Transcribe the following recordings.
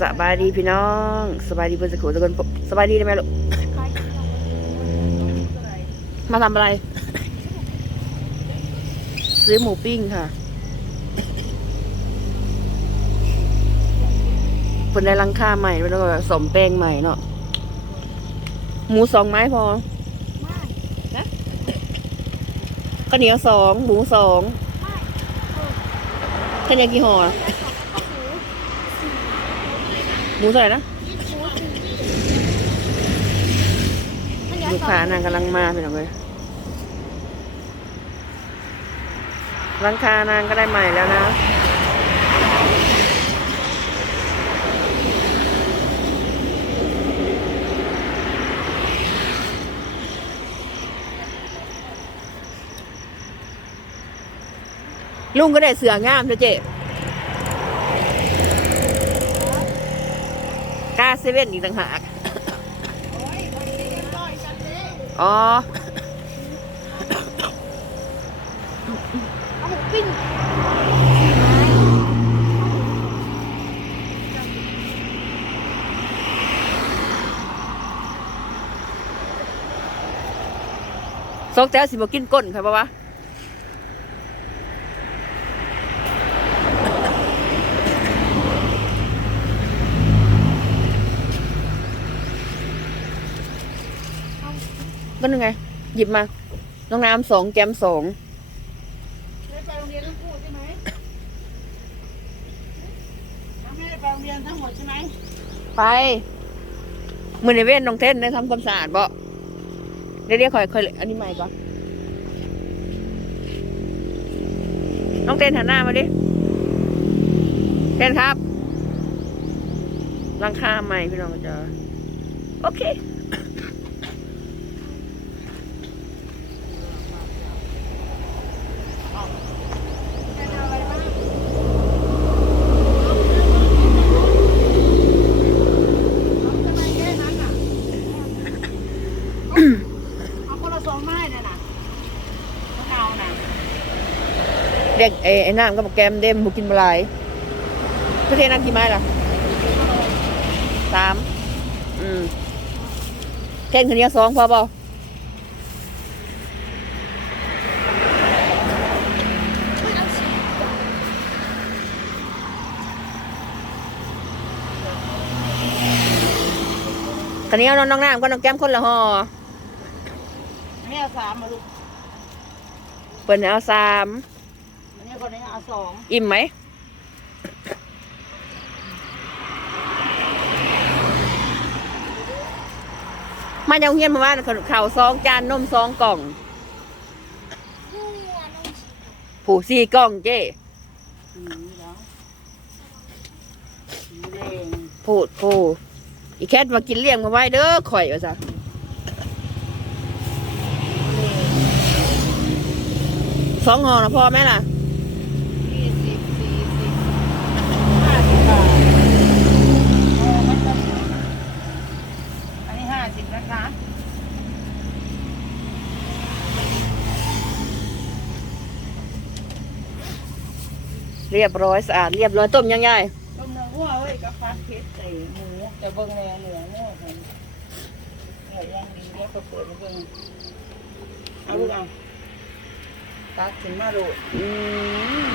สบายดีพี่น้องสบายดีเพื่อนสักคนทุกคนสบายดีได้ไหมลูกมาทำอะไร ซื้อหมูปิ้งค่ะเป็นได้รังค่าใหม่แล้วก็สมแป้งใหม่เนาะหมูสองไม้พอข้าวเหนียวสองหมูสองข้าวเหนียวกี่ห่อ หมูเท่าไหร่นะลูกค้านางกำลังมาพี่น้องเลยร้านค้านางก็ได้ใหม่แล้วนะลุงก็ได้เสืองามเด้อเจ๊กล้า เซเว่นอีกต่างหากอ๋อเอาหมูปิ้งซอกแต้วสิบกินก้นค่ะปะวะ ก็นึงไง หยิบมา น้องน้ำสองแจมสองไม่ไปโรงเรียนทั้งคู่ใช่ไหมไม่ได้ไปโรงเรียนทั้งหมดใช่ไหมไป มือในเว้นน้องเต้นได้ทำความสะอาดบ่เดี๋ยวเรียกคอยคอยอันนี้ใหม่ก่อนน้องเต้นหันหน้ามาดิเต้นครับรังคาใหม่พี่น้องจะโอเค จะเอาอะไรบ้างเอาทำไมแค่นั้นอะ เอาคนละสองไม้เนี่ยนะมะนาวนะเด็กไอ้ไอ้น้ำก็บอกแกมเดมบุกินบหลายทุเรียนน้ำกี่ไม้ล่ะสามอืมเท่นคนเดียวสองพอเปล่าคนนี้เอาน้องน้ำก็น้องแก้มคนละห่ออั นนี้เอาสามมาลูกเปิดเอาสามอันนี้คนนี้เอาสองอิ่มไหมมาจากโรงเรียนมาว่าข่าวซองจานนมซองกล่องผูสี่กล่องเจ้สีแล้วสีแดงพูดพูดอีแคทมากินเลี้ยงมาไว้เด้อข่อยว่าซะ สองห่อนะพอไหมล่ะยี่สิบสี่สิบห้าสิบบาทโอ้ไม่ต้องอันนี้ห้าสิบนะคะเรียบร้อยสะอาดเรียบร้อยต้มยังไงต้มเนื้อวัวเว้ยกับฟัดเพชรใส่หมูจะเบิ่งแนวเหนืองัวกันเนื้อย่างดีแล้วก็เปิดมาเบิ่งเอาลูกเอา ตักขึ้นมาดูอืม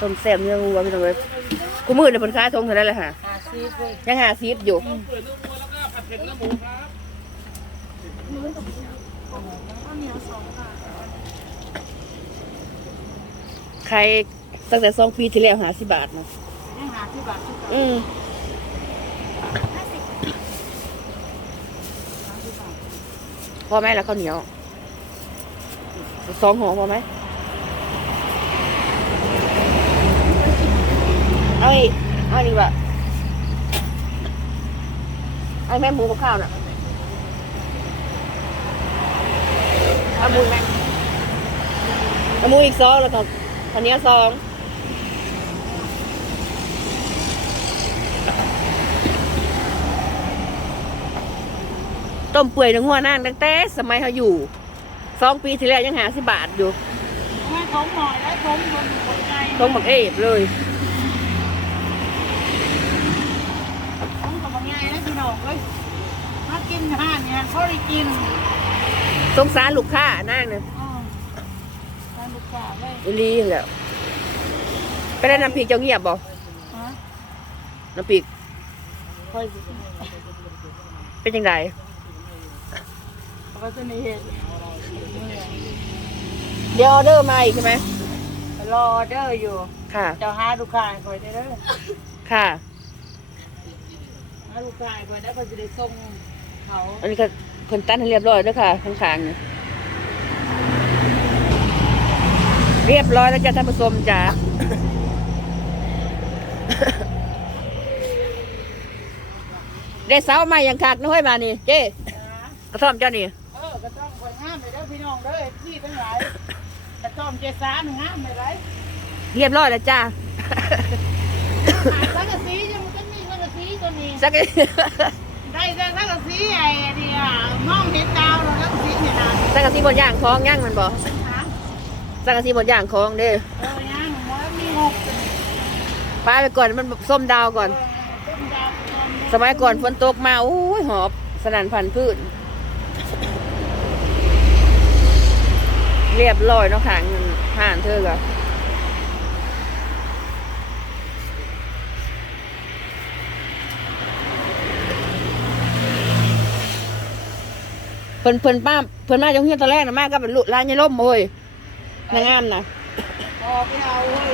ต้มแซ่บเนื้อวัวพี่น้องเลยกูมือเดี๋ยวผลค้ายทงเท่านั้นแหละค่ะอาซีฟเว้ยยังหาซีฟอยู่ ใครตั้งแต่สองปีที่แล้วหาสิบาทนะยังหาที่บาทที่เก่าอืมห้าสิบบาทพอไหมล่ะข้าวเหนียว สองห่อพอไหมเอาอีกเอาดีกว่าไอ้แม่หมูกับข้าวน่ะเอาหมูไหมเอาหมูอีกสองแล้วก็ข้าวเหนียวสองต้มเปื่อยหนึ่งหัวนั่งตั้งแต่สมัยเขาอยู่ สองปีที่แล้วยังหาสิบาทอยู่ไม่ท้องหน่อยแล้วท้องโดนหมวใจท้องบักเอฟเลยท้องกับบักง่าแล้วพี่นอกเลยมากินห้านเนี่ยเขาได้กินสงสารลูกค้านั่งเนี่ยลูกค้าเลยอีลีแหละไปได้น้ำพริกเจ้าเงียบบอกน้ำพริกเป็นยังไงเขาปกติเหตุ เดี๋ยวออเดอร์มาอีกใช่ไหมรอเด้ออยู่ค่ะ เจ้าหาลูกค้าให้คอยได้เด้อค่ะ หาลูกค้าให้คอยได้คอยจะได้ส่งเขาอันนี้ก็คนตั้นให้เรียบร้อยแล้วค่ะข้างๆเนี่ยเรียบร้อยแล้วจ้ะท่านผู้ชมจ้ะ ได้เสาใหม่ยังคักน้อยมานี่เจ๊นะกระท่อมเจ้านี่ เออกระต้อมคอยงามไปเด้อพี่น้องเด้อพี่ทั้งหลายกระ ต้อมเจสานงามไปไรเรียบร้อยแล้วจ้าสังกะสียังมันก็มีสังกะสีตัวนี้สักได้แต่สังกะสีไอ้เนี่ยมองเห็นดาวแล้วสังกะสีเนี่ยนะสักกะสีบนย่างคล้องย่างมันบอกฮะสักกะสีบนย่างคล้องเด้อเออยังว่ามีหกปาไปก่อนมันส้มดาวก่อนต้นดาวต้นสมัยก่อนฝนตกมาโอ้ยหอบสนั่นพันธุ์พืช เรียบร้อยเนาะค่ะเงินห่านเธอก็เพิ่นเพิ่นป้าเพิ่นมาจากเฮียนตอนแรกนะมาก็เป็นลูกร้านยายล่มโอ้ยนางงามนะพอไปเอาเว้ย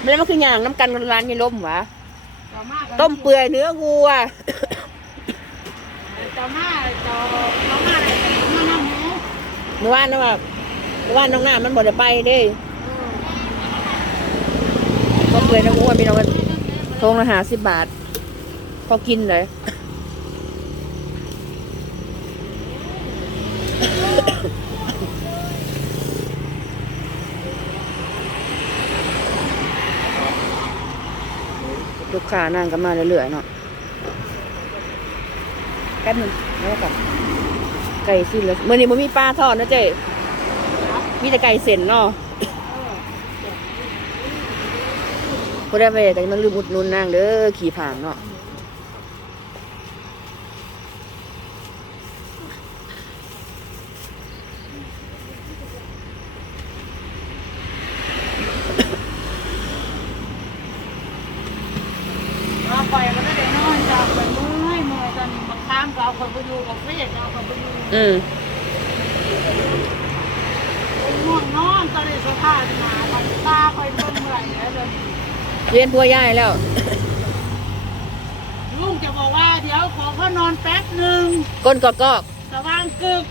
ไม่ได้มาคืออย่างน้ำกันกับร้านยายล่มหวะต่อมากันต้มเปื่อยเนื้อวัวต่อมาต่อต่อมาอะไรมาน้ำหมูเมื่อวานนะว่าเมื่อ วานน้องน้ามันบ่ได้ไปเด้ต้มเปื่อยเนื้อวัวมีน้องกันทงละหาสิบบาท พอกินเลยลูกค้านั่งกันมาเรื่อยๆเนาะแป๊บหนึงแล้วกันไก่สิ้นแล้วเมื่อนี้มันมีปลาทอดนะเจ๊ มีแต่ไก่เส้นเนาะพอได้ไปกันมันลืมอุดหนุนนางเด้อขี่ผ่านเนาะ嗯มาไปมันก็ได้นอนจากไปเมื่ ตอนนี้สภาพหนาตอนตาคอยเบิ่งเมื่อยแล้วเลยเรียนพัวย่ายแล้ว ลุงจะบอกว่าเดี๋ยวขอเขานอนแป๊บหนึ่งก้นกอกกอก สว่างกึก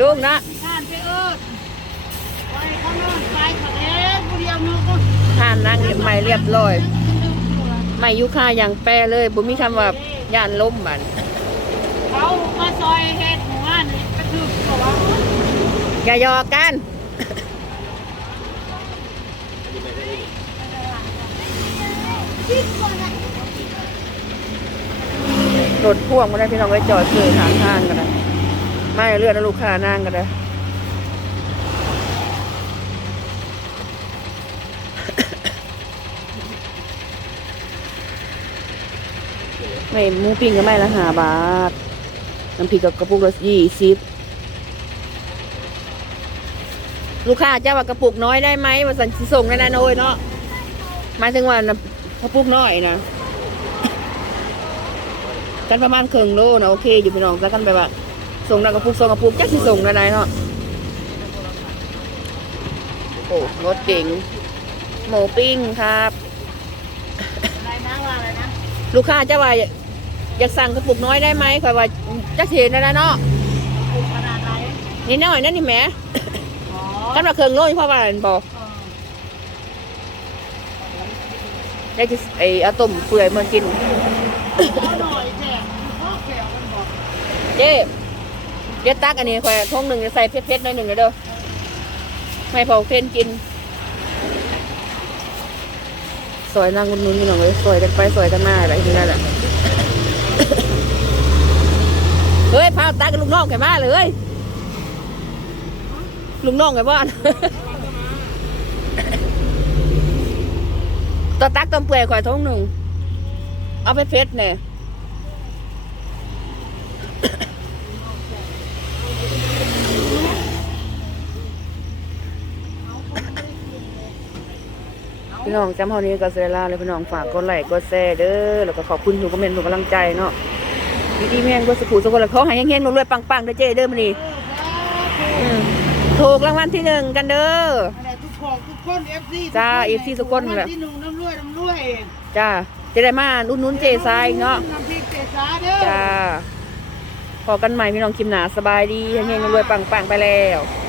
ลุงนะท่านไปเอิดไปเขานอนไปเขาเอ๊ะผู้เดียวมันก็ท่านนั่งใหม่เรียบร้อยไม่ยุค่าอย่างแปรเลยบ่มีคำว่าย่านล้มบันเขามาซอยเฮ็ดหมู่บ้านนี่ก็คือบอกว่าอย่าหยอกกัน รถพ่วงมาได้พี่น้องไว้จอดเกยทางทางกันนะไม่เลือดนะลูกค้านั่งกันนะไม่หมูปิ้งก็ไม่ละหาบาท น้ำพริกกับกระปุกละยี่สิบลูกค้าเจ้าว่ากระปุกน้อยได้ไหมว่าสันสิส่งได้นะโน้ยเนาะหมายถึงว่า น้ำกระปุกน้อยนะกันประมาณครึ่งโลนะโอเค อยู่พี่น้องแล้วกันแบบว่าส่งดังกระปุกส่งกระปุกจักสิส่งได้ไหนเนาะโอ้รถเก๋งหมูปิ้งครับอะไรนะว่าอะไรนะลูกค้าเจ้าว่าอยากสั่งกระปุกน้อยได้ไหมคอยว่าจักสิเห็นได้นะเนาะปลูกขนาดไหนนี่น้อยนั่นนี่แหมอ๋อกันว่าเครื่องโลนี่เพราะว่าอันบอก เออ ได้จะไอเอาต้มเปื่อยมากินเหน่อยแจกพ่อแขวมันบอกเจ๊เดี๋ยวตักอันนี้แขวะทงหนึ่งจะใส่เพชรๆหน่อยหนึ่งเด้อไม่พอเพนกินสวยนางคุณนุ่นนี่น้องเลยสวยกันไปสวยกันมาอะไรที่นั่นแหละเฮ้ยพาตักกับลูกน้องแกมาเลยเฮ้ยลูกน้องแกบ้าน ตัวตักต้มเปื่อยข่อยทงหนึ่ง เอาไปเฟ็ดเนี่ยพี่น้องจำเท่านี้ก็เสร็จแล้วเลยพี่น้องฝากกดไลค์กดแชร์เด้อแล้วก็ขอบคุณทุกคอมเมนต์ทุกกำลังใจเนาะดีดีแม่งก็สุขุสกุลเขาหายแห้งๆรวยปังๆเด้อเจ้เด้อมันนี่ถูกรางวัลที่หนึ่งกันเด้อ อะไรทุกคนทุกคนเอฟซีจ้า FC ทุกคนแหละที่หนุ่มน้ำรวยน้ำรวยจ้าจะได้มาอุดหนุนเจทรายเนาะน้ำพริกเจสาเด้อ จ้าพอกันใหม่พี่น้องคลิมหนาสบายดีเฮงๆรวยๆปังๆไปแล้วบ